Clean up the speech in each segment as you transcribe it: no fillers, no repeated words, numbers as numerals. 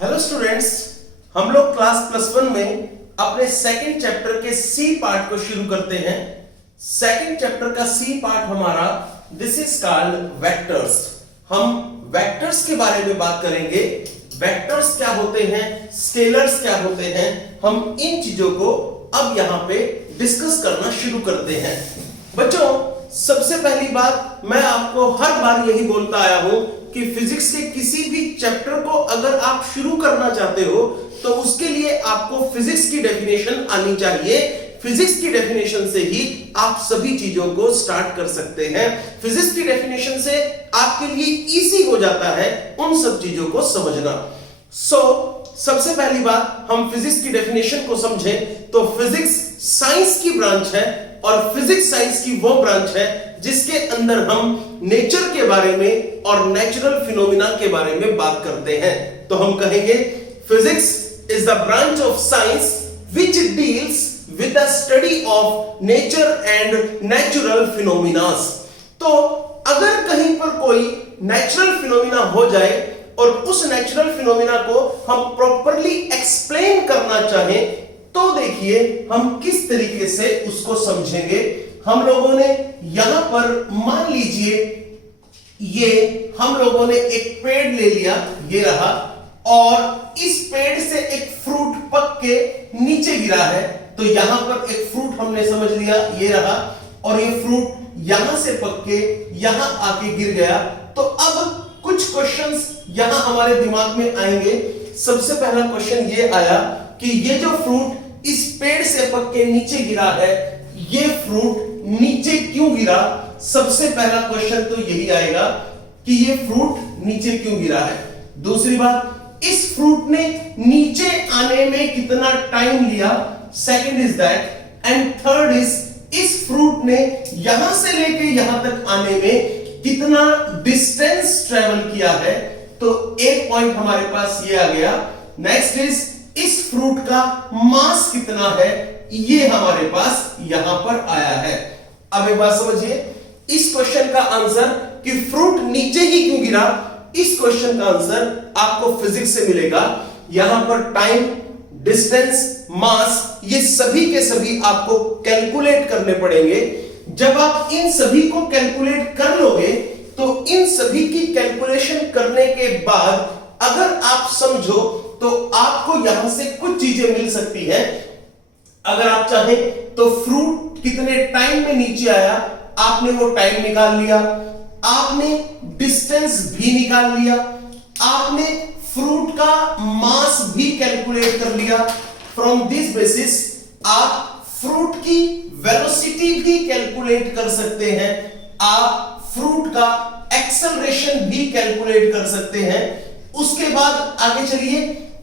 Hello students, हम लोग class +1 में अपने सेकंड चैप्टर के सी पार्ट को शुरू करते हैं। सेकंड चैप्टर का सी पार्ट हमारा दिस इज कॉल्ड वेक्टर्स। हम वेक्टर्स के बारे में बात करेंगे। वेक्टर्स क्या होते हैं, स्केलर्स क्या होते हैं, हम इन चीजों को अब यहां पे डिस्कस करना शुरू करते हैं। बच्चों, सबसे पहली बात मैं आपको हर बार यही बोलता आया हूं कि फिजिक्स के किसी भी चैप्टर को अगर आप शुरू करना चाहते हो तो उसके लिए आपको फिजिक्स की डेफिनेशन आनी चाहिए। फिजिक्स की डेफिनेशन से ही आप सभी चीजों को स्टार्ट कर सकते हैं। फिजिक्स की डेफिनेशन से आपके लिए इजी हो जाता है उन सब चीजों को समझना। सबसे पहली बात, हम फिजिक्स की डेफिनेशन को समझें तो फिजिक्स साइंस की ब्रांच है और फिजिक्स साइंस की वो ब्रांच है जिसके अंदर हम नेचर के बारे में और नेचुरल फिनोमिना के बारे में बात करते हैं। तो हम कहेंगे physics is the branch of science which deals with the study of nature and natural phenomenas. तो अगर कहीं पर कोई नेचुरल फिनोमिना हो जाए और उस नेचुरल फिनोमिना को हम प्रॉपरली एक्सप्लेन करना चाहें तो देखिए हम किस तरीके से उसको समझेंगे। हम लोगों ने यहां पर मान लीजिए ये हम लोगों ने एक पेड़ ले लिया, ये रहा, और इस पेड़ से एक फ्रूट पक के नीचे गिरा है। तो यहां पर एक फ्रूट हमने समझ लिया, ये रहा, और ये फ्रूट यहां से पक के यहां आके गिर गया। तो अब कुछ क्वेश्चंस यहां हमारे दिमाग में आएंगे। सबसे पहला क्वेश्चन ये आया कि ये जो फ्रूट इस पेड़ से पक के नीचे गिरा है, ये फ्रूट नीचे क्यों गिरा? सबसे पहला क्वेश्चन तो यही आएगा कि ये फ्रूट नीचे क्यों गिरा है। दूसरी बात, इस फ्रूट ने नीचे आने में कितना टाइम लिया, second is that. And third is इस फ्रूट ने यहां से लेके यहां तक आने में कितना डिस्टेंस ट्रेवल किया है। तो एक पॉइंट हमारे पास ये आ गया। नेक्स्ट इज इस फ्रूट का मास कितना है, ये हमारे पास यहां पर आया है। अब एक बात समझिए, इस क्वेश्चन का आंसर कि फ्रूट नीचे ही क्यों गिरा, इस क्वेश्चन का आंसर आपको फिजिक्स से मिलेगा। यहां पर टाइम, डिस्टेंस, मास, ये सभी के सभी आपको कैलकुलेट करने पड़ेंगे। जब आप इन सभी को कैलकुलेट कर लोगे तो इन सभी की कैलकुलेशन करने के बाद अगर आप समझो तो आपको यहां से कुछ चीजें मिल सकती हैं। अगर आप चाहें तो फ्रूट कितने टाइम में नीचे आया, आपने वो टाइम निकाल लिया, आपने डिस्टेंस भी निकाल लिया, आपने फ्रूट का मास भी कैलकुलेट कर लिया। फ्रॉम दिस बेसिस आप फ्रूट की वेलोसिटी भी कैलकुलेट कर सकते हैं, आप फ्रूट का एक्सेलरेशन भी कैलकुलेट कर सकते हैं। उसके बाद आगे चलिए,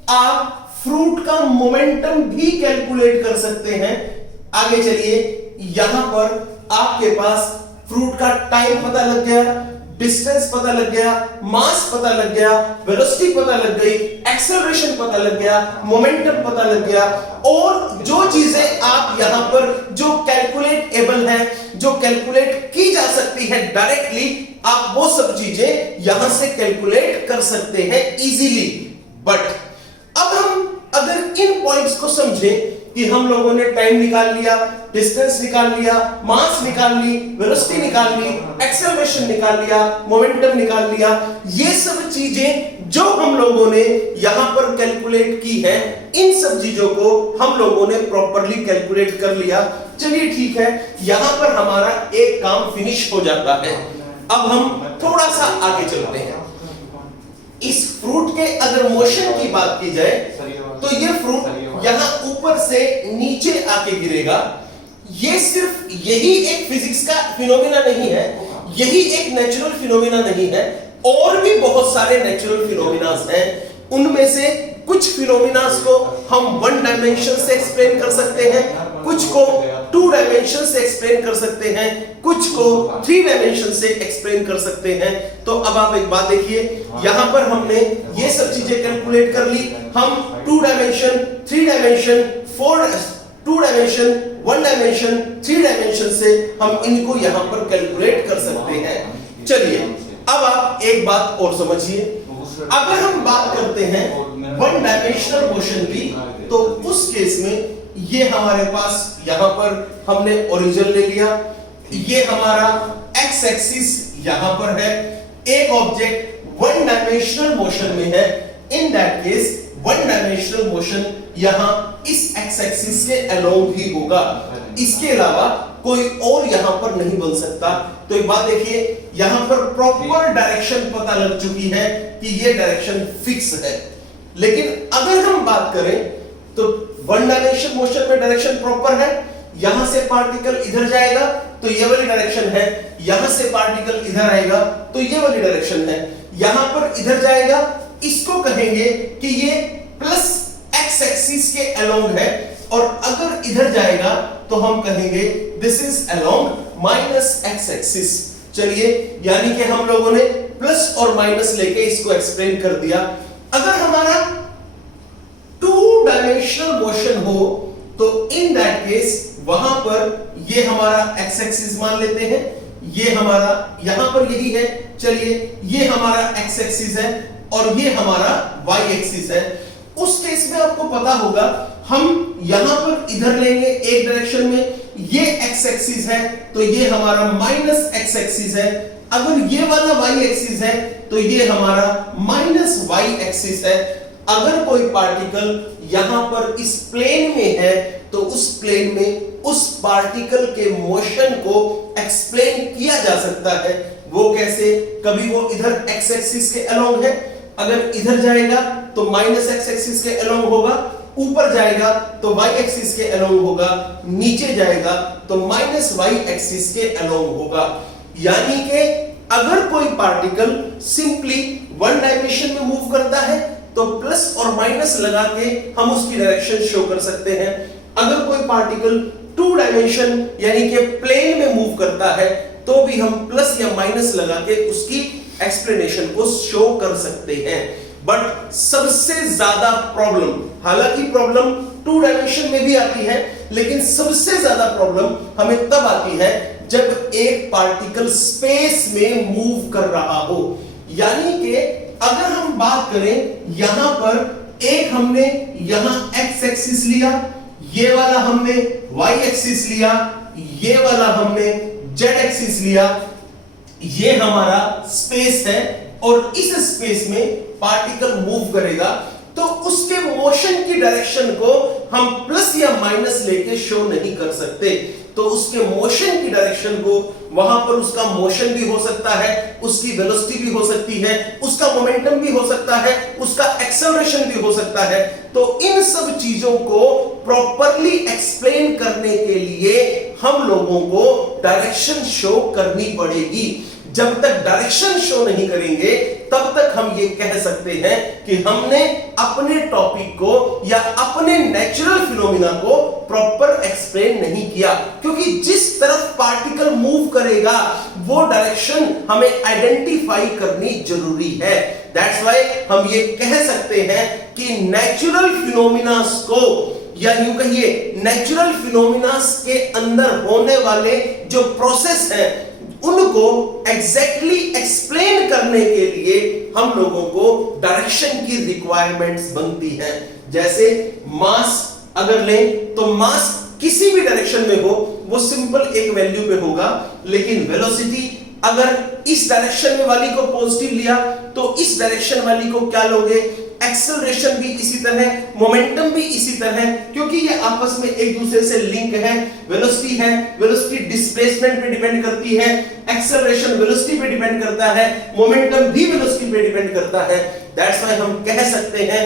आप फ्रूट का मोमेंटम भी कैलकुलेट कर सकते हैं। आगे चलिए, यहां पर आपके पास फ्रूट का टाइम पता लग गया, डिस्टेंस पता लग गया, मास पता लग गया, वेलोसिटी पता लग गई, एक्सेलरेशन पता लग गया, मोमेंटम पता लग गया, और जो चीजें आप यहां पर जो कैलकुलेटेबल है, जो कैलकुलेट की जा सकती है डायरेक्टली, आप वो सब चीजें यहां से कैलकुलेट कर सकते हैं इजीली। बट अब हम अगर इन पॉइंट्स को समझें कि हम लोगों ने टाइम निकाल लिया, डिस्टेंस निकाल लिया, मास निकाल ली, वेलोसिटी निकाल ली, एक्सेलरेशन निकाल लिया, मोमेंटम निकाल लिया, ये सब चीजें जो हम लोगों ने यहां पर कैलकुलेट की है, इन सब चीजों को हम लोगों ने प्रॉपरली कैलकुलेट कर लिया। चलिए ठीक है, यहां पर हमारा एक काम फिनिश हो जाता है। अब हम थोड़ा सा आगे चलते हैं। इस फ्रूट के अगर मोशन की बात की जाए तो ये फ्रूट यहां ऊपर से नीचे आके गिरेगा। ये सिर्फ यही एक फिजिक्स का फिनोमिना नहीं है, यही एक नेचुरल फिनोमिना नहीं है, और भी बहुत सारे नेचुरल फिनोमिनास हैं। उनमें से कुछ फिनोमिनास को हम 1 डायमेंशन से एक्सप्लेन कर सकते हैं, कुछ को 2 डायमेंशन से एक्सप्लेन कर सकते हैं, कुछ को 3 डायमेंशन से एक्सप्लेन कर सकते हैं। तो अब आप एक बात देखिए, यहां पर हमने ये सब चीजें कैलकुलेट कर ली। हम 2 dimension, 3 dimension, 2 dimension, 1 dimension, 3 dimension से हम इनको यहां पर कैलकुलेट कर सकते हैं। चलिए अब आप एक बात और समझिए, अगर हम बात करते हैं वन डायमेंशनल मोशन की, तो उस केस में ये हमारे पास यहां पर हमने ओरिजिन ले लिया, ये हमारा एक्स एक्सिस यहां पर है, एक ऑब्जेक्ट वन डायमेंशनल मोशन में है, in that case one dimensional motion यहां इस एक्स एक्सिस के अलोंग ही होगा, इसके अलावा कोई और यहां पर नहीं बन सकता। तो एक बात देखिए, यहां पर प्रॉपर डायरेक्शन पता लग चुकी है कि ये डायरेक्शन फिक्स है। लेकिन अगर हम बात करें तो वन डायमेंशन मोशन में डायरेक्शन प्रॉपर है, यहां से पार्टिकल इधर जाएगा तो ये वाली डायरेक्शन है, यहां से पार्टिकल इधर आएगा तो ये वाली डायरेक्शन है, यहां पर इधर जाएगा, इसको कहेंगे कि ये प्लस एक्स एक्सिस के अलोंग है, और अगर इधर जाएगा तो हम कहेंगे this is along minus x axis. चलिए, यानी कि हम लोगों ने प्लस और माइनस लेके इसको एक्सप्लेन कर दिया। अगर हमारा टू डायमेंशनल मोशन हो तो इन दैट केस वहां पर ये हमारा एक्स एक्सिस मान लेते हैं, ये हमारा यहां पर यही है, चलिए ये हमारा एक्स एक्सिस है और ये हमारा वाई एक्सिस है। उस केस में आपको पता होगा हम यहां पर इधर लेंगे एक डायरेक्शन में, ये एक्स एक्सिस है तो ये हमारा माइनस एक्स एक्सिस है, अगर ये वाला वाई एक्सिस है तो ये हमारा माइनस वाई एक्सिस है। अगर कोई पार्टिकल यहां पर इस प्लेन में है तो उस प्लेन में उस पार्टिकल के मोशन को एक्सप्लेन किया जा सकता है। वो कैसे? कभी वो इधर एक्स एक्सिस के अलोंग है, अगर इधर जाएगा तो माइनस एक्स एक्सिस के अलोंग होगा, ऊपर जाएगा तो वाई एक्सिस के अलोंग होगा, नीचे जाएगा तो माइनस वाई एक्सिस के अलोंग होगा। यानी कि अगर कोई पार्टिकल सिंपली वन डायमेंशन में मूव करता है तो प्लस और माइनस लगा के हम उसकी डायरेक्शन शो कर सकते हैं। अगर कोई पार्टिकल टू डायमेंशन यानी कि प्लेन में मूव करता है तो भी हम प्लस या माइनस लगा के उसकी एक्सप्लेनेशन को शो कर सकते हैं। बट सबसे ज्यादा प्रॉब्लम, हालांकि प्रॉब्लम टू डायमेंशन में भी आती है, लेकिन सबसे ज्यादा प्रॉब्लम हमें तब आती है जब एक पार्टिकल स्पेस में मूव कर रहा हो। यानी कि अगर हम बात करें यहां पर एक हमने यहां एक्स एक्सिस लिया, ये वाला हमने वाई एक्सिस लिया, ये वाला हमने जेड एक्सिस लिया, ये हमारा स्पेस है और इस स्पेस में पार्टिकल मूव करेगा तो उसके मोशन की डायरेक्शन को हम प्लस या माइनस लेके शो नहीं कर सकते। तो उसके मोशन की डायरेक्शन को वहां पर उसका मोशन भी हो सकता है, उसकी वेलोसिटी भी हो सकती है, उसका मोमेंटम भी हो सकता है, उसका एक्सेलरेशन भी हो सकता है। तो इन सब चीजों को प्रॉपरली एक्सप्लेन करने के लिए हम लोगों को डायरेक्शन शो करनी पड़ेगी। जब तक डायरेक्शन शो नहीं करेंगे तब तक हम ये कह सकते हैं कि हमने अपने टॉपिक को या अपने नेचुरल फिनोमिना को प्रॉपर एक्सप्लेन नहीं किया, क्योंकि जिस तरफ पार्टिकल मूव करेगा वो डायरेक्शन हमें आइडेंटिफाई करनी जरूरी है। दैट्स व्हाई हम ये कह सकते हैं कि नेचुरल फिनोमिनास को, या यूं कहिए नेचुरल फिनोमिनास के अंदर होने वाले जो प्रोसेस है उनको एग्जैक्टली एक्सप्लेन करने के लिए हम लोगों को डायरेक्शन की रिक्वायरमेंट्स बनती है। जैसे मास अगर लें तो मास किसी भी डायरेक्शन में हो वो सिंपल एक वैल्यू पे होगा, लेकिन वेलोसिटी अगर इस डायरेक्शन में वाली को पॉजिटिव लिया तो इस डायरेक्शन वाली को क्या लोगे? एक्सेलरेशन भी इसी तरह, मोमेंटम भी इसी तरह, क्योंकि ये आपस में एक दूसरे से लिंक है। वेलोसिटी है, वेलोसिटी डिस्प्लेसमेंट पे डिपेंड करती है, एक्सेलरेशन वेलोसिटी पे डिपेंड करता है, मोमेंटम भी वेलोसिटी पे डिपेंड करता है। दैट्स व्हाई हम कह सकते हैं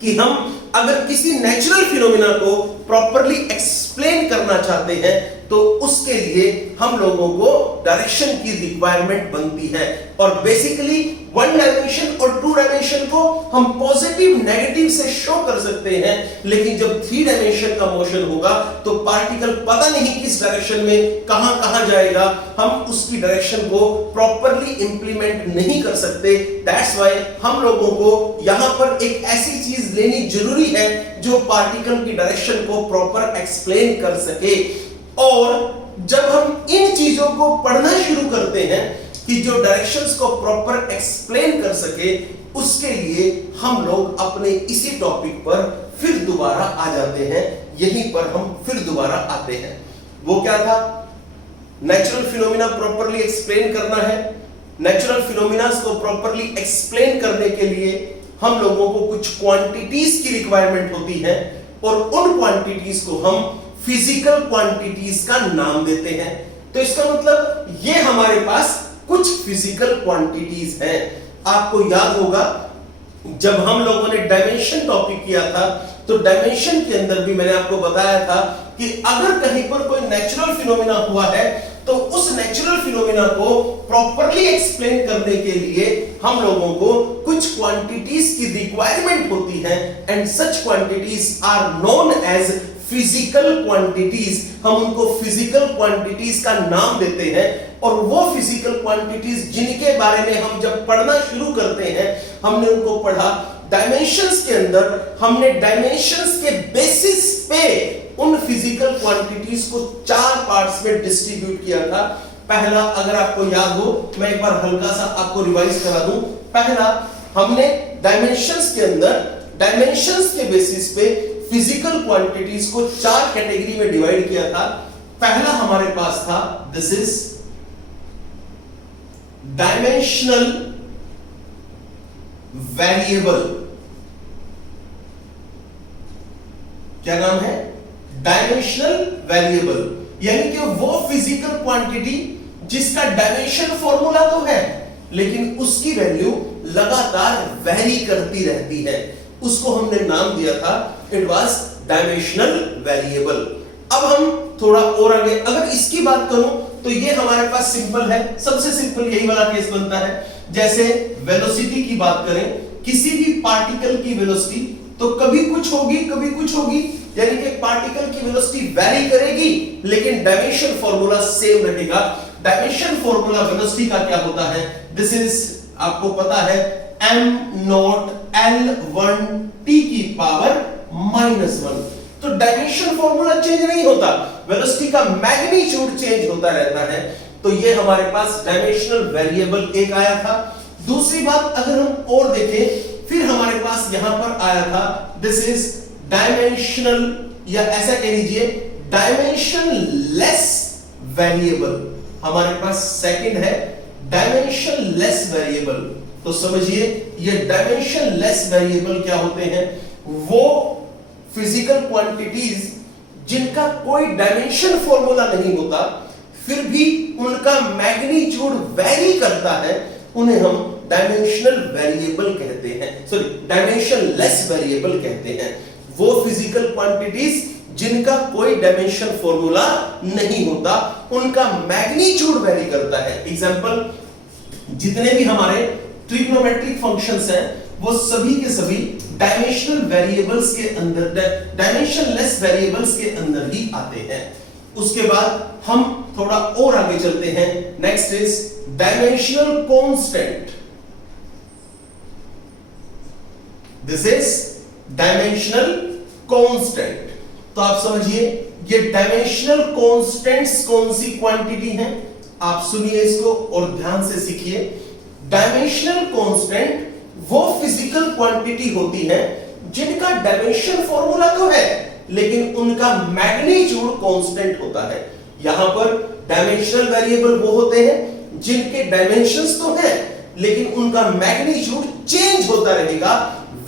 कि हम अगर किसी नेचुरल फिनोमिना को प्रॉपरली एक्सप्लेन करना चाहते हैं तो उसके लिए हम लोगों को डायरेक्शन की रिक्वायरमेंट बनती है। और बेसिकली वन डायमेंशन और टू डायमेंशन को हम पॉजिटिव नेगेटिव से शो कर सकते हैं, लेकिन जब थ्री डायमेंशन का मोशन होगा तो पार्टिकल पता नहीं किस डायरेक्शन में कहां जाएगा, हम उसकी डायरेक्शन को प्रॉपरली इंप्लीमेंट नहीं कर सकते। दैट्स व्हाई हम लोगों को यहां पर एक ऐसी चीज लेनी जरूरी है जो पार्टिकल की डायरेक्शन को प्रॉपर एक्सप्लेन कर सके। और जब हम इन चीजों को पढ़ना शुरू करते हैं कि जो डायरेक्शंस को प्रॉपर एक्सप्लेन कर सके, उसके लिए हम लोग अपने इसी टॉपिक पर फिर दोबारा आ जाते हैं, यहीं पर हम फिर दोबारा आते हैं। वो क्या था? नेचुरल फिनोमिना प्रॉपरली एक्सप्लेन करना है। नेचुरल फिनोमिना को प्रॉपरली एक्सप्लेन करने के लिए हम लोगों को कुछ क्वांटिटीज की रिक्वायरमेंट होती है और उन क्वांटिटीज को हम फिजिकल क्वांटिटीज का नाम देते हैं। तो इसका मतलब ये हमारे पास कुछ फिजिकल क्वांटिटीज हैं। आपको याद होगा जब हम लोगों ने डायमेंशन टॉपिक किया था तो डायमेंशन के अंदर भी मैंने आपको बताया था कि अगर कहीं पर कोई नेचुरल फिनोमिना हुआ है तो उस नेचुरल फिनोमिना को प्रॉपरली एक्सप्लेन करने के लिए हम लोगों को कुछ क्वांटिटीज की रिक्वायरमेंट होती है and such quantities are known as physical quantities. हम उनको फिजिकल क्वांटिटीज का नाम देते हैं और वो फिजिकल क्वांटिटीज जिनके बारे में हम जब पढ़ना शुरू करते हैं, हमने उनको पढ़ा डायमेंशंस के अंदर। हमने डायमेंशंस के बेसिस पे उन फिजिकल क्वांटिटीज को 4 पार्ट्स में डिस्ट्रीब्यूट किया था। पहला, अगर आपको याद हो, मैं एक बार हल्का सा आपको रिवाइज करा दूं। पहला, हमने डायमेंशंस के अंदर डायमेंशंस के बेसिस पे फिजिकल क्वांटिटीज को 4 कैटेगरी में डिवाइड किया था। पहला हमारे पास था दिस इज डायमेंशनल वेरिएबल। क्या नाम है? डायमेंशनल वेरिएबल, यानी कि वो फिजिकल क्वांटिटी जिसका डायमेंशन फॉर्मूला तो है लेकिन उसकी वैल्यू लगातार वेरी करती रहती है। उसको हमने नाम दिया था, इट वाज डायमेंशनल वेरिएबल। अब हम थोड़ा और आगे अगर इसकी बात करूं तो ये हमारे पास सिंपल है। सबसे सिंपल यही वाला केस बनता है। जैसे वेलोसिटी की बात करें, किसी भी पार्टिकल की वेलोसिटी तो कभी कुछ होगी कभी कुछ होगी, यानी कि पार्टिकल की वेलोसिटी वेरी करेगी लेकिन डायमेंशन फॉर्मूला सेम रहेगा। डायमेंशन फॉर्मूला वेलोसिटी का क्या होता है? दिस इज, आपको पता है, m नॉट L1 t की पावर -1। तो डायमेंशन फॉर्मूला चेंज नहीं होता, वेलोसिटी का मैग्नीट्यूड चेंज होता रहता है। तो ये हमारे पास डायमेंशनल वेरिएबल एक आया था। दूसरी बात अगर हम और देखें, फिर हमारे पास यहां पर आया था दिस इज डायमेंशनल, या ऐसा कह लीजिए डायमेंशनलेस वेरिएबल। हमारे पास सेकंड है डायमेंशनलेस वेरिएबल। तो समझिए ये डायमेंशनलेस वेरिएबल क्या होते हैं? वो फिजिकल क्वांटिटीज जिनका कोई डायमेंशन फॉर्मूला नहीं होता फिर भी उनका मैग्नीट्यूड वेरी करता है, उन्हें हम डायमेंशनल वेरिएबल कहते हैं, सॉरी डायमेंशनलेस वेरिएबल कहते हैं। वो फिजिकल क्वांटिटीज जिनका कोई डायमेंशन फॉर्मूला नहीं होता, उनका मैग्नीट्यूड वेरी करता है। एग्जांपल, जितने भी हमारे ट्रिग्नोमेट्रिक फंक्शंस हैं वो सभी के सभी डायमेंशनल वेरिएबल्स के अंदर, डायमेंशनलेस वेरिएबल्स के अंदर ही आते हैं। उसके बाद हम थोड़ा और आगे चलते हैं। Next is dimensional constant. This is dimensional constant. तो आप समझिए ये डायमेंशनल कांस्टेंट्स कौन सी क्वांटिटी हैं? आप सुनिए इसको और ध्यान से सीखिए। डायमेंशनल कांस्टेंट वो फिजिकल क्वांटिटी होती है जिनका डायमेंशन फॉर्मूला तो है लेकिन उनका मैग्नीट्यूड कांस्टेंट होता है। यहां पर डायमेंशनल वेरिएबल वो होते हैं जिनके डायमेंशंस तो है लेकिन उनका मैग्नीट्यूड चेंज होता रहेगा,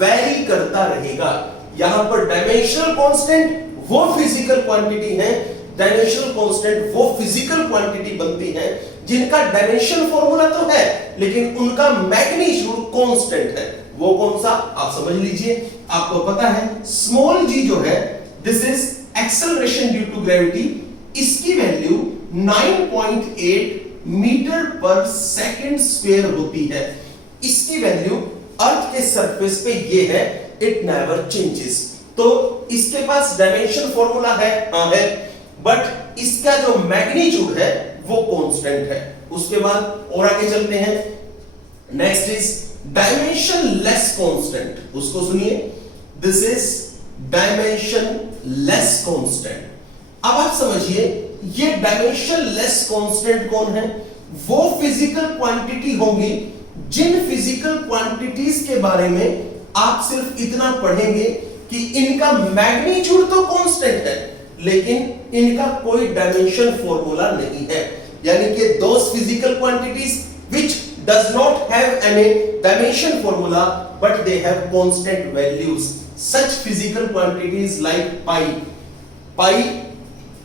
वेरी करता रहेगा। यहां पर डायमेंशनल कांस्टेंट वो फिजिकल क्वांटिटी है, डायमेंशनल कांस्टेंट वो फिजिकल क्वांटिटी बनती है जिनका डायमेंशन फॉर्मूला तो है लेकिन उनका मैग्नीट्यूड कांस्टेंट है। वो कौन सा? आप समझ लीजिए, आपको पता है स्मॉल g जो है this is acceleration due to gravity, इसकी वैल्यू 9.8 मीटर पर सेकंड स्क्वायर होती है। इसकी वैल्यू अर्थ के सरफेस पे ये है, इट नेवर चेंजेस। तो इसके पास डायमेंशन फॉर्मूला है, हाँ है, बट इसका जो मैग्नीट्यूड है वो कांस्टेंट है। उसके बाद और आगे चलते हैं। Next is dimensionless constant. उसको सुनिए, दिस इज डायमेंशनलेस कांस्टेंट। अब आप समझिए ये डायमेंशनलेस कांस्टेंट कौन है? वो फिजिकल क्वांटिटी होंगी जिन फिजिकल क्वांटिटीज के बारे में आप सिर्फ इतना पढ़ेंगे कि इनका मैग्नीट्यूड तो कांस्टेंट है, लेकिन इनका कोई डायमेंशन फॉर्मूला नहीं है, यानी कि those physical quantities which does not have any dimension formula but they have constant values, such physical quantities like pi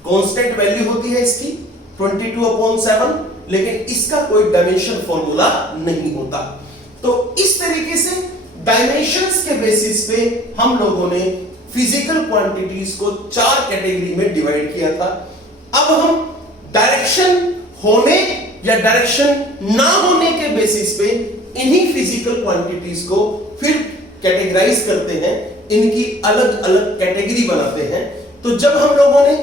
constant value होती है इसकी 22/7, लेकिन इसका कोई डायमेंशन फॉर्मूला नहीं होता। तो इस तरीके से डायमेंशंस के बेसिस पे हम लोगों ने फिजिकल क्वांटिटीज को 4 कैटेगरी में डिवाइड किया था। अब हम डायरेक्शन होने या डायरेक्शन ना होने के बेसिस पे इन्हीं फिजिकल क्वांटिटीज को फिर कैटेगराइज करते हैं, इनकी अलग अलग कैटेगरी बनाते हैं। तो जब हम लोगों ने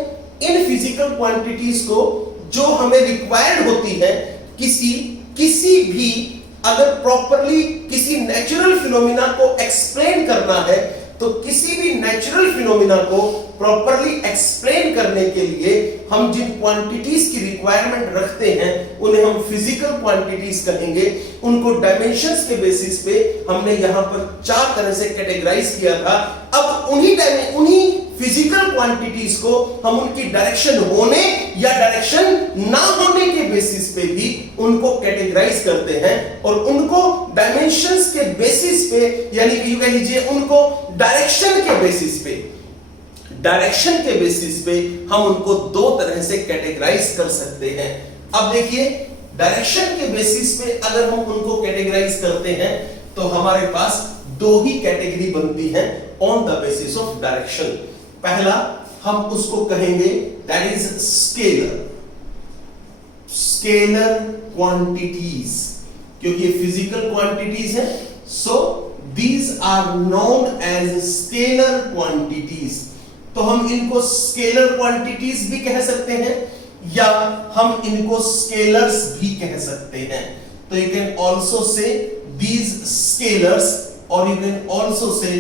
इन फिजिकल क्वांटिटीज को जो हमें रिक्वायर्ड होती है किसी भी अगर प्रॉपरली किसी नेचुरल फिनोमिना को एक्सप्लेन करना है, तो किसी भी नेचुरल फिनोमिना को प्रॉपरली एक्सप्लेन करने के लिए हम जिन क्वांटिटीज की रिक्वायरमेंट रखते हैं उन्हें हम फिजिकल क्वांटिटीज कहेंगे। उनको डायमेंशंस के बेसिस पे हमने यहां पर 4 तरह से कैटेगराइज किया था। अब उन्हीं फिजिकल क्वांटिटीज को हम उनकी डायरेक्शन होने या डायरेक्शन ना होने के बेसिस पे भी उनको कैटेगराइज करते हैं, और उनको डायमेंशंस के बेसिस पे यानी कि कह लीजिए उनको डायरेक्शन के बेसिस पे हम उनको 2 तरह से कैटेगराइज कर सकते हैं। अब देखिए डायरेक्शन के बेसिस पे अगर हम उनको कैटेगराइज करते हैं तो हमारे पास 2 ही कैटेगरी बनती है on the basis of direction. पहला हम उसको कहेंगे दैट इज स्केलर क्वांटिटीज, क्योंकि ये फिजिकल क्वांटिटीज है, so these are known as scalar quantities. तो हम इनको स्केलर क्वांटिटीज भी कह सकते हैं या हम इनको स्केलर्स भी कह सकते हैं। तो you can also say these scalars और you can also say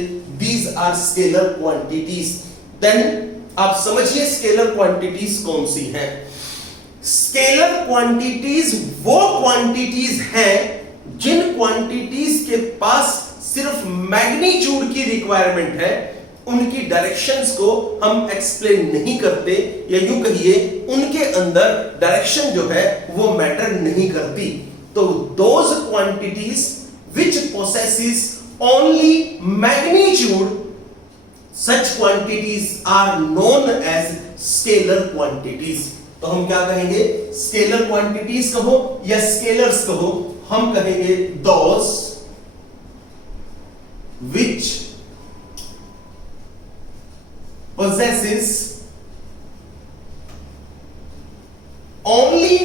these are scalar quantities. Then आप समझिए स्केलर क्वांटिटीज कौन सी हैं। स्केलर क्वांटिटीज वो क्वांटिटीज हैं जिन क्वांटिटीज के पास सिर्फ मैग्नीट्यूड की रिक्वायरमेंट है, उनकी डायरेक्शंस को हम एक्सप्लेन नहीं करते, या यूं कहिए उनके अंदर डायरेक्शन जो है वो मैटर नहीं करती। तो those quantities which possesses only magnitude, such quantities are known as scalar quantities। तो हम क्या कहेंगे, स्केलर क्वांटिटीज कहो या स्केलर्स कहो, हम कहेंगे those which possesses only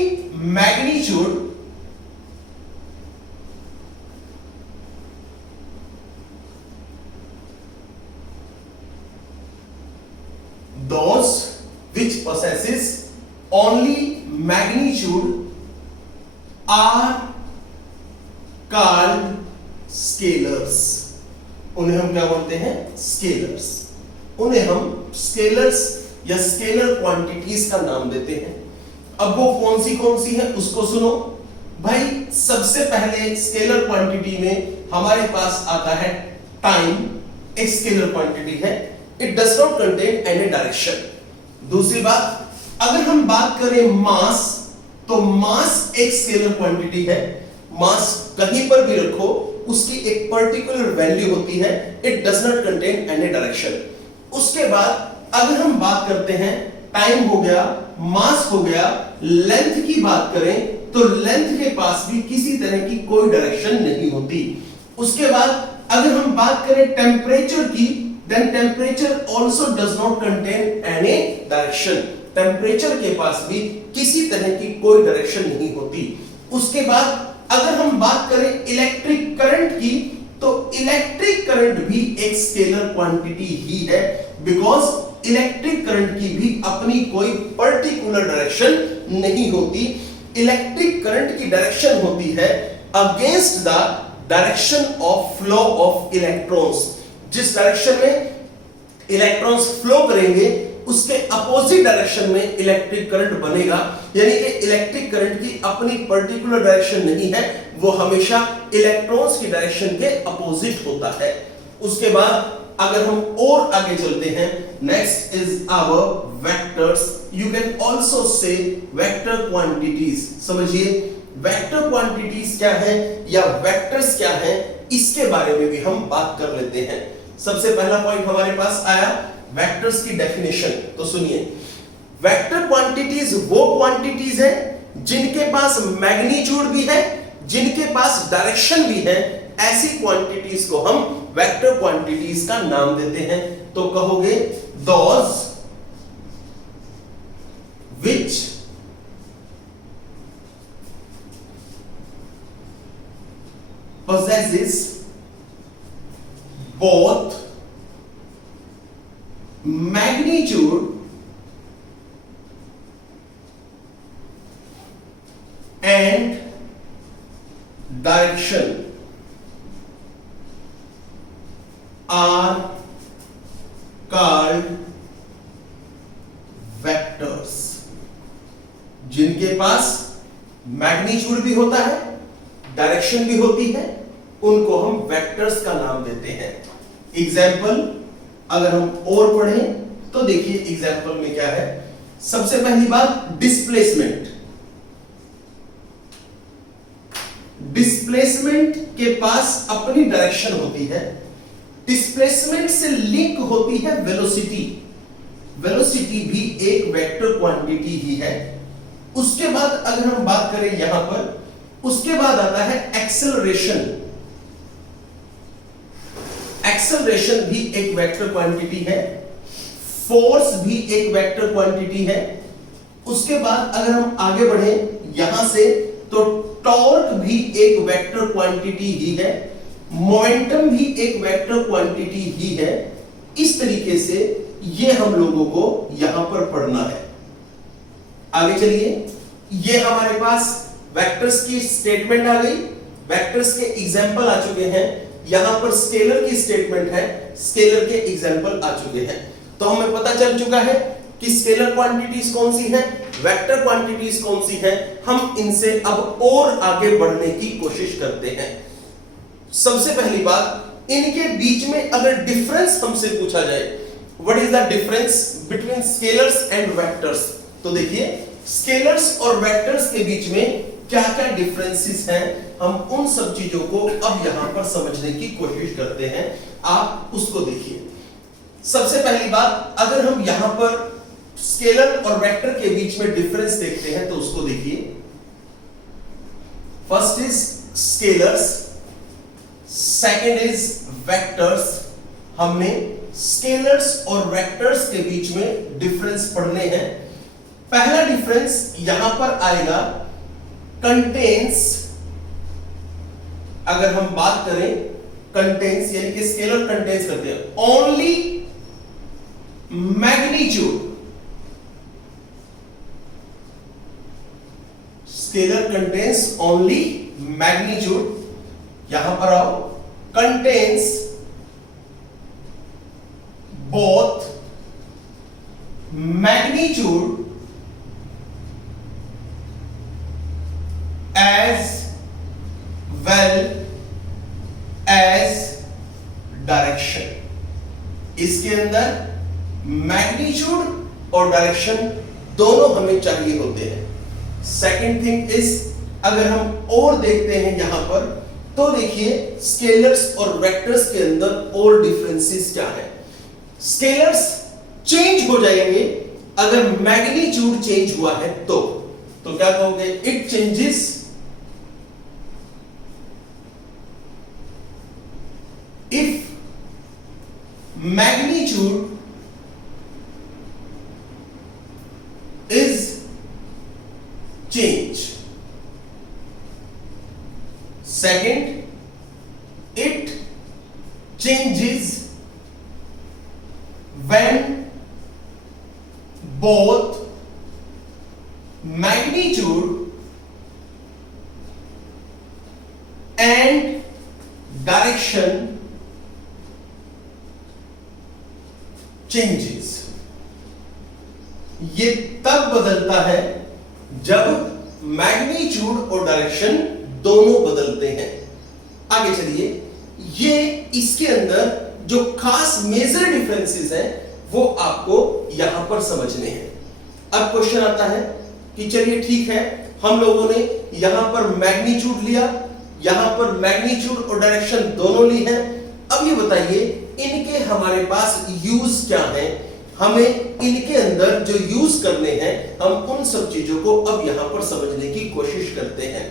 magnitude those which possesses only magnitude are called scalars। उन्हें हम क्या बोलते हैं, स्केलर्स। उन्हें हम स्केलर्स या स्केलर क्वांटिटीज का नाम देते हैं। अब वो कौन सी है उसको सुनो भाई। सबसे पहले स्केलर क्वांटिटी में हमारे पास आता है टाइम, एक स्केलर क्वांटिटी है, it does not contain any direction. दूसरी बात, अगर हम बात करें मास, तो मास एक स्केलर क्वांटिटी है। मास कहीं पर भी रखो उसकी एक पर्टिकुलर वैल्यू होती है, it does not contain any direction. उसके बाद अगर हम बात करते हैं, टाइम हो गया, मास हो गया, लेंथ की बात करें तो लेंथ के पास भी किसी तरह की कोई डायरेक्शन नहीं होती। उसके बाद अगर हम बात करें टेम्परेचर की, then temperature also does not contain any direction। Temperature के पास भी किसी तरह की कोई डायरेक्शन नहीं होती। उसके बाद अगर हम बात करें इलेक्ट्रिक करंट की, तो इलेक्ट्रिक करंट भी एक स्केलर क्वांटिटी ही है, बिकॉज इलेक्ट्रिक करंट की भी अपनी कोई पर्टिकुलर डायरेक्शन नहीं होती। इलेक्ट्रिक करंट की डायरेक्शन होती है against the direction of flow of electrons. जिस डायरेक्शन में इलेक्ट्रॉन्स फ्लो करेंगे उसके अपोजिट डायरेक्शन में इलेक्ट्रिक करंट बनेगा। यानी कि इलेक्ट्रिक करंट की अपनी पर्टिकुलर डायरेक्शन नहीं है, वो हमेशा इलेक्ट्रॉन्स की डायरेक्शन के अपोजिट होता है। उसके बाद अगर हम और आगे चलते हैं, next is our vectors. You can also say vector quantities. समझिए वेक्टर क्वांटिटीज क्या है या वेक्टर्स क्या है, इसके बारे में भी हम बात कर लेते हैं। सबसे पहला पॉइंट हमारे पास आया वेक्टर्स की डेफिनेशन। तो सुनिए, वेक्टर क्वांटिटीज वो क्वांटिटीज है जिनके पास मैग्नीट्यूड भी है, जिनके पास डायरेक्शन भी है। ऐसी क्वांटिटीज को हम वेक्टर क्वांटिटीज का नाम देते हैं। तो कहोगे those which possesses both magnitude and direction are called vectors। जिनके पास मैग्नीट्यूड भी होता है, डायरेक्शन भी होती है, उनको हम वेक्टर्स का नाम देते हैं। एग्जाम्पल अगर हम और पढ़ें तो देखिए एग्जाम्पल में क्या है। सबसे पहली बात डिस्प्लेसमेंट। डिस्प्लेसमेंट के पास अपनी डायरेक्शन होती है। डिस्प्लेसमेंट से लिंक होती है वेलोसिटी। वेलोसिटी भी एक वेक्टर क्वांटिटी ही है। उसके बाद अगर हम बात करें यहां पर, उसके बाद आता है एक्सेलरेशन। एक्सेलरेशन भी एक वेक्टर क्वांटिटी है। फोर्स भी एक वेक्टर क्वांटिटी है। उसके बाद अगर हम आगे बढ़े यहां से, तो टॉर्क भी एक वेक्टर क्वांटिटी ही है। मोमेंटम भी एक वेक्टर क्वांटिटी ही है। इस तरीके से ये हम लोगों को यहां पर पढ़ना है। आगे चलिए, ये हमारे पास वेक्टर्स की स्टेटमेंट आ गई, वेक्टर्स के एग्जाम्पल आ चुके हैं। यहां पर स्केलर की स्टेटमेंट है, स्केलर के एग्जाम्पल आ चुके हैं। तो हमें पता चल चुका है कि स्केलर क्वांटिटीज कौन सी हैं, वेक्टर क्वांटिटीज कौन सी हैं। हम इनसे अब और आगे बढ़ने की कोशिश करते हैं। सबसे पहली बात, इनके बीच में अगर डिफरेंस हमसे पूछा जाए, what is the difference between scalars and vectors, तो देखिए स्केलर्स और वेक्टर्स के बीच में क्या क्या डिफरेंसेस हैं, हम उन सब चीजों को अब यहां पर समझने की कोशिश करते हैं। आप उसको देखिए। सबसे पहली बात, अगर हम यहां पर स्केलर और वेक्टर के बीच में डिफरेंस देखते हैं तो उसको देखिए। First is scalars, second is vectors. हमने स्केलर्स और वेक्टर्स के बीच में डिफरेंस पढ़ने हैं। पहला डिफरेंस यहां पर आएगा कंटेन्स। अगर हम बात करें कंटेन्स, यानी कि स्केलर कंटेन्स करते हैं only magnitude. Scalar contains only magnitude. यहां पर आओ, contains both magnitude as well as direction। इसके अंदर मैग्नीट्यूड और डायरेक्शन दोनों हमें चाहिए होते हैं। सेकंड थिंग इज, अगर हम और देखते हैं यहां पर, तो देखिए स्केलर्स और वेक्टर्स के अंदर और डिफरेंसेस क्या है। स्केलर्स चेंज हो जाएंगे अगर मैग्नीट्यूड चेंज हुआ है तो क्या कहोगे, it changes if magnitude is change। Second, it changes when both magnitude and direction changes। ये तब बदलता है जब मैग्नीट्यूड और डायरेक्शन दोनों बदलते हैं। आगे चलिए, ये इसके अंदर जो खास मेजर डिफरेंसेस हैं वो आपको यहां पर समझने हैं। अब क्वेश्चन आता है कि चलिए ठीक है, हम लोगों ने यहां पर मैग्नीट्यूड लिया, यहां पर मैग्नीट्यूड और डायरेक्शन दोनों ली है। अब ये बताइए इनके हमारे पास यूज क्या है, हमें इनके अंदर जो यूज करने हैं हम उन सब चीजों को अब यहां पर समझने की कोशिश करते हैं।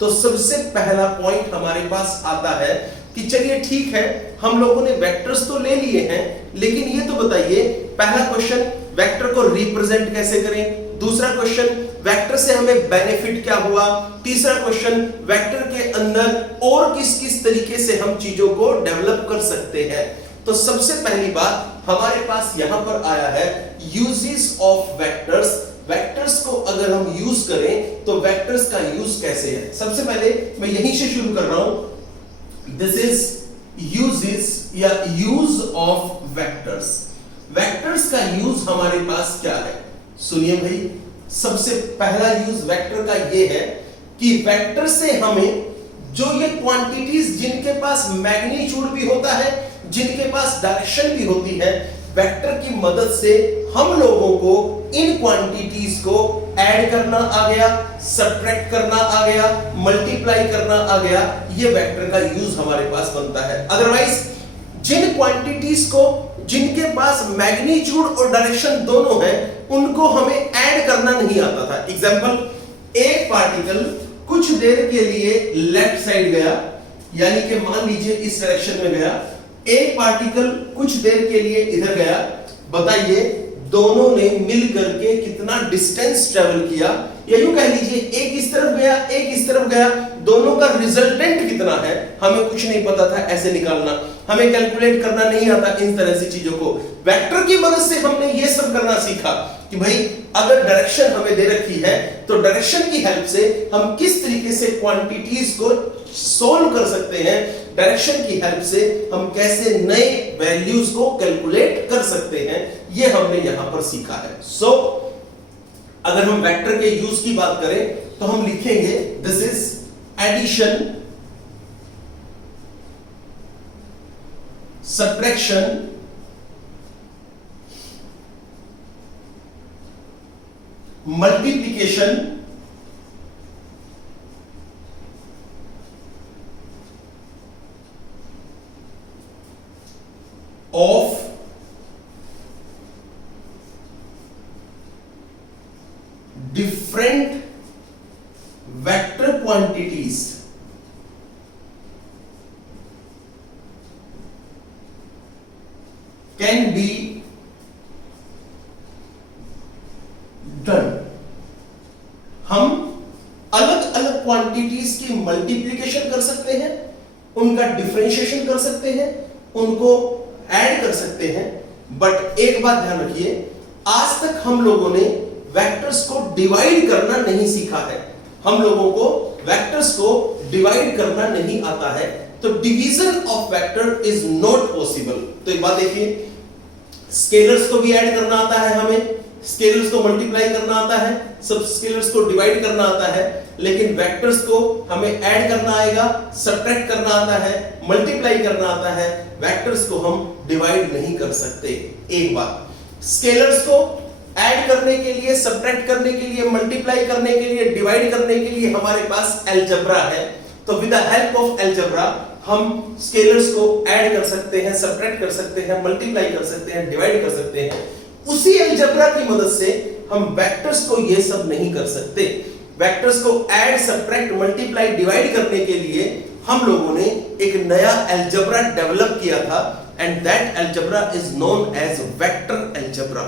तो सबसे पहला पॉइंट हमारे पास आता है कि चलिए ठीक है, हम लोगों ने वेक्टर्स तो ले लिए हैं, लेकिन ये तो बताइए, पहला क्वेश्चन वेक्टर को रिप्रेजेंट कैसे करें, दूसरा क्वेश्चन वेक्टर से हमें बेनिफिट क्या हुआ, तीसरा क्वेश्चन वेक्टर के अंदर और किस किस तरीके से हम चीजों को डेवलप कर सकते हैं। तो सबसे पहली बात हमारे पास यहां पर आया है यूजेस ऑफ वेक्टर्स। वेक्टर्स को अगर हम यूज करें तो वेक्टर्स का यूज कैसे है। सबसे पहले मैं यहीं से शुरू कर रहा हूं, दिस इज यूजेस या यूज ऑफ वेक्टर्स। वेक्टर्स का यूज हमारे पास क्या है, सुनिए भाई। सबसे पहला यूज वेक्टर का यह है कि वेक्टर से हमें जो ये क्वांटिटीज जिनके पास मैग्नीट्यूड भी होता है, जिनके पास डायरेक्शन भी होती है, वेक्टर की मदद से हम लोगों को इन क्वांटिटीज को ऐड करना आ गया, सब्ट्रैक्ट करना आ गया, मल्टीप्लाई करना आ गया। ये वेक्टर का यूज हमारे पास बनता है। अदरवाइज जिन क्वांटिटीज को जिनके पास मैग्नीट्यूड और डायरेक्शन दोनों हैं उनको हमें ऐड करना नहीं आता था। एग्जांपल, एक पार्टिकल कुछ देर के लिए लेफ्ट साइड गया, यानी कि मान लीजिए इस डायरेक्शन में गया, एक पार्टिकल कुछ देर के लिए इधर गया। बताइए दोनों ने मिल करके कितना डिस्टेंस ट्रेवल किया, या यूं कह लीजिए एक इस तरफ गया एक इस तरफ गया, दोनों का रिजल्टेंट कितना है हमें कुछ नहीं पता था। ऐसे निकालना हमें कैलकुलेट करना नहीं आता। इन तरह से चीजों को वेक्टर की मदद से हमने ये सब करना सीखा कि भाई अगर डायरेक्शन हमें दे रखी है तो डायरेक्शन की हेल्प से हम किस तरीके से क्वांटिटीज को सोल्व कर सकते हैं, डायरेक्शन की हेल्प से हम कैसे नए वैल्यूज को कैलकुलेट कर सकते हैं, ये हमने यहां पर सीखा है। सो अगर हम वेक्टर के यूज की बात करें तो हम लिखेंगे this is addition, subtraction, multiplication, of different vector quantities can be done। हम अलग अलग क्वांटिटीज की मल्टीप्लिकेशन कर सकते हैं, उनका डिफरेंशिएशन कर सकते हैं, उनको ऐड कर सकते हैं। बट एक बात ध्यान रखिए, आज तक हम लोगों ने वेक्टर्स को डिवाइड करना नहीं सीखा है। हम लोगों को वेक्टर्स को डिवाइड करना नहीं आता है, तो division of vector is not possible. तो एक बात देखिए, स्केलर्स को भी ऐड करना आता है हमें, स्केलर्स को मल्टीप्लाई करना आता है, सब स्केलर्स को डिवाइड करना आता है, लेकिन वेक्टर्स को हमें ऐड करना आएगा, सब्ट्रैक्ट करना आता है, मल्टीप्लाई करना आता है। वेक्टर्स को हम डिवाइड नहीं कर सकते। एक बात, स्केलर्स को ऐड करने के लिए, सब्ट्रैक्ट करने के लिए, मल्टीप्लाई करने के लिए, डिवाइड करने के लिए हमारे पास अलजेब्रा है। तो with the help of algebra हम स्केलर्स को ऐड कर सकते हैं, सब्ट्रैक्ट कर सकते हैं, मल्टीप्लाई कर सकते हैं, डिवाइड कर सकते हैं। उसी अलजेब्रा की मदद से हम वेक्टर्स को ये सब नहीं कर सकते। वेक्टर्स को ऐड, सब्ट्रैक्ट, मल्टीप्लाई, डिवाइड करने के लिए हम लोगों ने एक नया अलजेब्रा डेवलप किया था, and that algebra is known as vector algebra.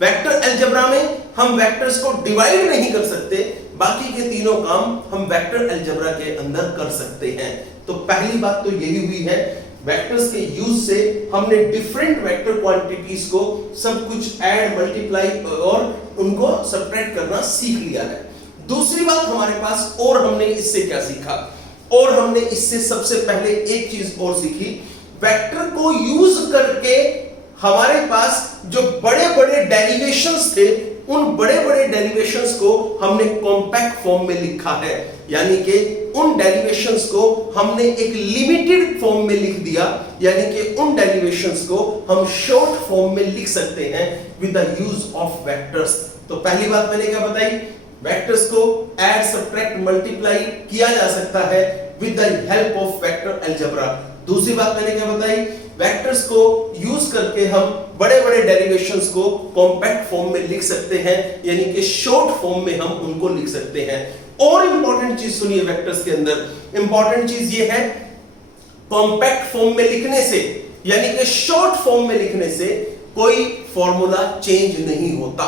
Vector algebra में हम वेक्टर्स को डिवाइड नहीं कर सकते, बाकी के तीनों काम हम वेक्टर अलजेब्रा के अंदर कर सकते हैं। तो पहली बात तो यही हुई है, वेक्टर्स के यूज से हमने डिफरेंट वेक्टर क्वांटिटीज को सब कुछ ऐड, मल्टीप्लाई और उनको सब्ट्रैक्ट करना सीख लिया है। दूसरी बात हमारे पास और हमने इससे क्या सीखा, और हमने इससे सबसे पहले एक चीज और सीखी, वेक्टर को यूज करके हमारे पास जो बड़े बड़े डेरिवेशंस थे उन बड़े बड़े डेरिवेशंस को हमने कॉम्पैक्ट फॉर्म में लिखा है, यानी कि उन डेरिवेशंस को हमने एक लिमिटेड फॉर्म में लिख दिया, यानी कि उन डेरिवेशंस को हम शॉर्ट फॉर्म में लिख सकते हैं with the use of vectors. तो पहली बात मैंने क्या बताई, वेक्टर्स को ऐड सब्ट्रैक्ट मल्टीप्लाई किया जा सकता है with the help of vector algebra. दूसरी बात मैंने क्या बताई, वेक्टर्स को यूज करके हम बड़े बड़े डेरिवेशंस को कॉम्पैक्ट फॉर्म में लिख सकते हैं, यानी कि शॉर्ट फॉर्म में हम उनको लिख सकते हैं। और इंपॉर्टेंट चीज सुनिए, वेक्टर्स के अंदर इंपॉर्टेंट चीज ये है, कॉम्पैक्ट फॉर्म में लिखने से यानी कि शॉर्ट फॉर्म में लिखने से कोई फॉर्मूला चेंज नहीं होता,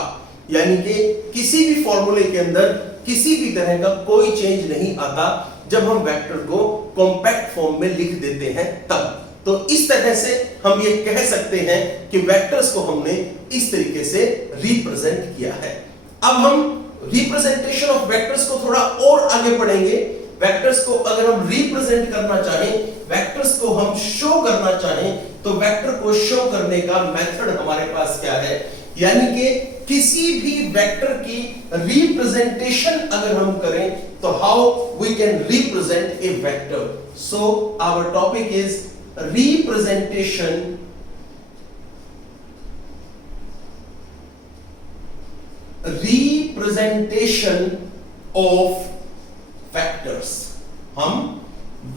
यानी कि किसी भी फॉर्मूले के अंदर किसी भी तरह का कोई चेंज नहीं आता जब हम वेक्टर को कॉम्पैक्ट फॉर्म में लिख देते हैं तब। तो इस तरह से हम ये कह सकते हैं कि वेक्टर्स को हमने इस तरीके से रिप्रेजेंट किया है। अब हम रिप्रेजेंटेशन ऑफ वेक्टर्स को थोड़ा और आगे पढ़ेंगे। वेक्टर्स को अगर हम रिप्रेजेंट करना चाहें, वेक्टर्स को हम शो करना चाहें, तो वेक्टर को शो करने का मेथड हमारे पास क्या है, यानी कि किसी भी वेक्टर की रिप्रेजेंटेशन अगर हम करें तो how we can represent a vector. So our topic is representation of vectors. हम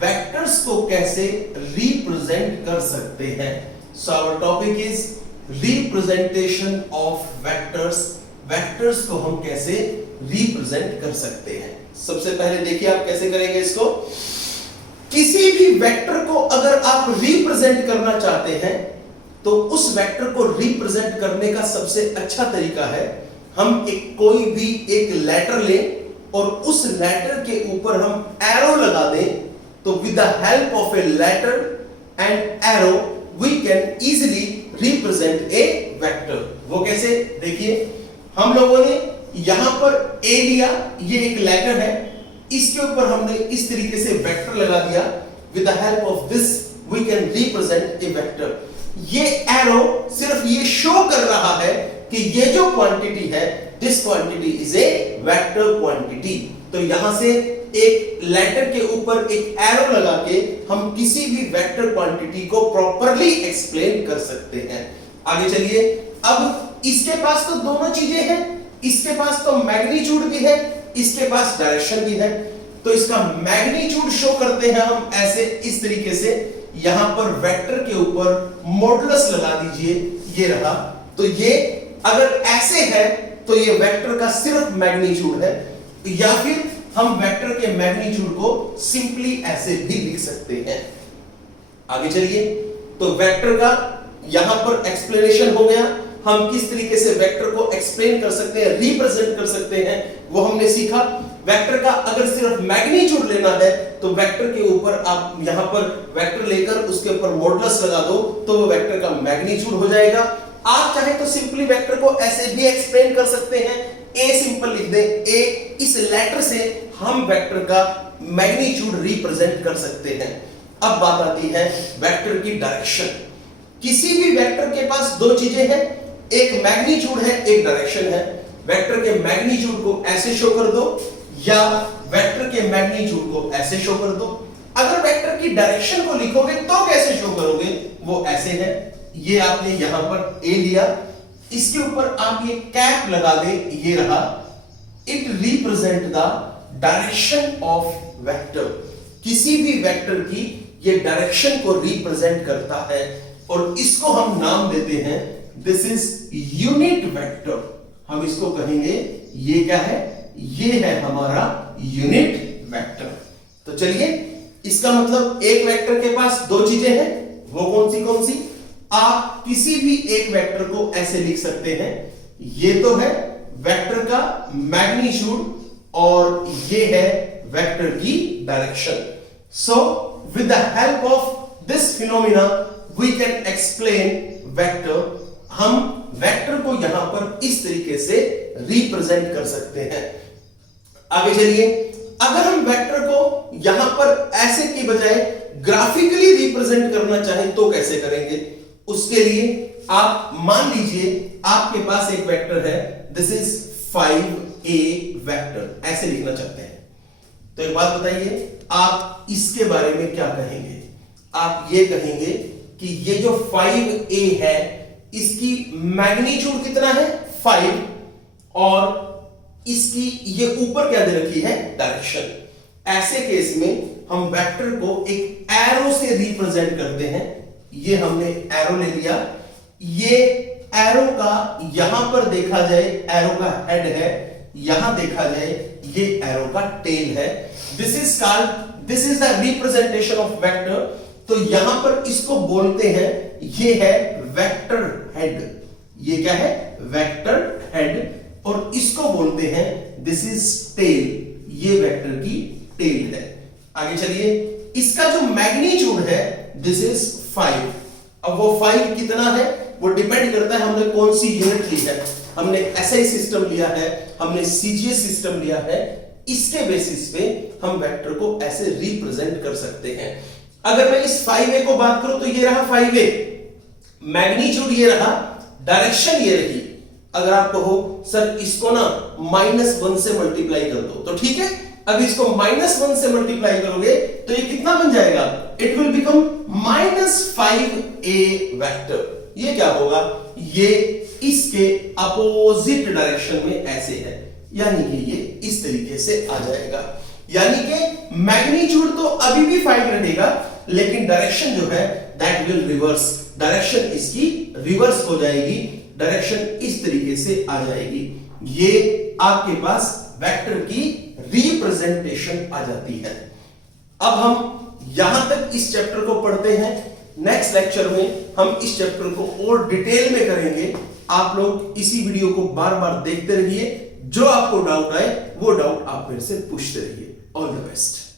वेक्टर्स को कैसे रिप्रेजेंट कर सकते हैं। So our topic is representation of vectors. Vectors को हम कैसे रिप्रेजेंट कर सकते हैं। सबसे पहले देखिए आप कैसे करेंगे इसको। किसी भी वेक्टर को अगर आप रिप्रेजेंट करना चाहते हैं तो उस वेक्टर को रिप्रेजेंट करने का सबसे अच्छा तरीका है, हम कोई भी एक लेटर लें और उस लेटर के ऊपर हम एरो लगा दें। तो with the help of a letter and arrow we can easily represent a vector. वो कैसे, देखिए हम लोगों ने यहां पर ए लिया, ये एक लेटर है, इसके ऊपर हमने इस तरीके से वेक्टर लगा दिया। With the help of this we can represent a vector. ये एरो सिर्फ ये शो कर रहा है कि ये जो क्वांटिटी है, this quantity is a vector quantity. तो यहां से एक लेटर के ऊपर एक एरो लगा के हम किसी भी वेक्टर क्वांटिटी को प्रॉपर्ली एक्सप्लेन कर सकते हैं। आगे चलिए। अब इसके पास तो दोनों चीजें हैं, इसके पास तो मैग्नीट्यूड भी है, इसके पास डायरेक्शन भी है। तो इसका मैग्नीट्यूड शो करते हैं हम ऐसे, इस तरीके से। यहां पर वेक्टर के ऊपर मॉडुलस लगा दीजिए, ये रहा। तो ये अगर ऐसे है तो ये वेक्टर का सिर्फ मैग्नीट्यूड है, या फिर हम वेक्टर के मैग्नीट्यूड को सिंपली ऐसे भी लिख सकते हैं। आगे चलिए। तो वेक्टर का यहां पर एक्सप्लेनेशन हो गया, हम किस तरीके से वेक्टर को एक्सप्लेन कर सकते हैं, रिप्रेजेंट कर सकते हैं, वो हमने सीखा। वेक्टर का अगर सिर्फ मैग्नीट्यूड लेना है तो वेक्टर के ऊपर आप यहां पर वेक्टर लेकर उसके ऊपर मॉडुलस लगा दो तो वो वेक्टर का मैग्नीट्यूड हो जाएगा। आप चाहे तो सिंपली वेक्टर को ऐसे भी एक्सप्लेन कर सकते हैं, ए सिंपल लिख दें, ए, इस लेटर से हम वेक्टर का मैग्नीट्यूड रिप्रेजेंट कर सकते हैं। अब बात आती है वेक्टर की डायरेक्शन। किसी भी वेक्टर के पास दो चीजें हैं, एक मैग्नीट्यूड है, एक डायरेक्शन है। वेक्टर के मैग्नीट्यूड को ऐसे शो कर दो या वेक्टर के मैग्नीट्यूड को ऐसे शो कर दो। अगर वेक्टर की डायरेक्शन को लिखोगे तो कैसे शो करोगे, वो ऐसे है। ये आपने यहां पर ए लिया, इसके ऊपर आप ये कैप लगा दे, ये रहा। It represent the direction of vector. किसी भी वेक्टर की ये डायरेक्शन को रिप्रेजेंट करता है और इसको हम नाम देते हैं, दिस इज यूनिट वेक्टर। हम इसको कहेंगे, ये क्या है, ये है हमारा यूनिट वेक्टर। तो चलिए, इसका मतलब एक वेक्टर के पास दो चीजें हैं, वो कौन सी? आप किसी भी एक वेक्टर को ऐसे लिख सकते हैं, ये तो है वेक्टर का मैग्नीट्यूड और ये है वेक्टर की direction. So with the help of this phenomena we can explain vector. हम वेक्टर को यहां पर इस तरीके से रिप्रेजेंट कर सकते हैं। आगे चलिए। अगर हम वेक्टर को यहां पर ऐसे की बजाय ग्राफिकली रिप्रेजेंट करना चाहें तो कैसे करेंगे? उसके लिए आप मान लीजिए आपके पास एक वेक्टर है, दिस इज 5a वेक्टर, ऐसे लिखना चाहते हैं, तो एक बात बताइए आप इसके बारे में क्या कहेंगे? आप ये कहेंगे कि ये जो 5a है इसकी मैग्नीट्यूड कितना है 5, और इसकी ये ऊपर क्या दे रखी है डायरेक्शन। ऐसे केस में हम वेक्टर को एक एरो से रिप्रेजेंट करते हैं। ये हमने एरो ले लिया, ये एरो का यहां पर देखा जाए एरो का हेड है, यहां देखा जाए ये एरो का टेल है। This is the representation of vector. तो यहां पर इसको बोलते हैं, ये है वेक्टर हेड, ये क्या है वेक्टर हेड, और इसको बोलते हैं दिस इज टेल, ये वेक्टर की टेल है। आगे चलिए, इसका जो मैग्नीट्यूड है दिस इज 5। अब वो 5 कितना है वो डिपेंड करता है हमने कौन सी यूनिट ली है। हमने एसआई सिस्टम लिया है, हमने सीजीएस सिस्टम लिया है, इसके बेसिस पे हम वेक्टर को ऐसे रिप्रेजेंट कर सकते हैं। अगर मैं इस 5a को बात करूं तो ये रहा 5a, मैग्नीट्यूड ये रहा, डायरेक्शन ये रही। अगर आप कहो सर इसको ना -1 से मल्टीप्लाई कर दो तो ठीक है, अब इसको -1 से मल्टीप्लाई करोगे तो ये कितना बन जाएगा, it will become -5a vector. ये क्या होगा, ये इसके अपोजिट डायरेक्शन में ऐसे है, यानी कि ये इस तरीके से आ जाएगा। यानी कि मैग्नीट्यूड तो अभी भी 5 रहेगा, लेकिन डायरेक्शन जो है दैट विल रिवर्स, डायरेक्शन इसकी रिवर्स हो जाएगी, डायरेक्शन इस तरीके से आ जाएगी। ये आपके पास वेक्टर की रिप्रेजेंटेशन आ जाती है। अब हम यहां तक इस चैप्टर को पढ़ते हैं। नेक्स्ट लेक्चर में हम इस चैप्टर को और डिटेल में करेंगे। आप लोग इसी वीडियो को बार बार देखते रहिए, जो आपको डाउट आए वो डाउट आप मेरे से पूछते रहिए। All the best.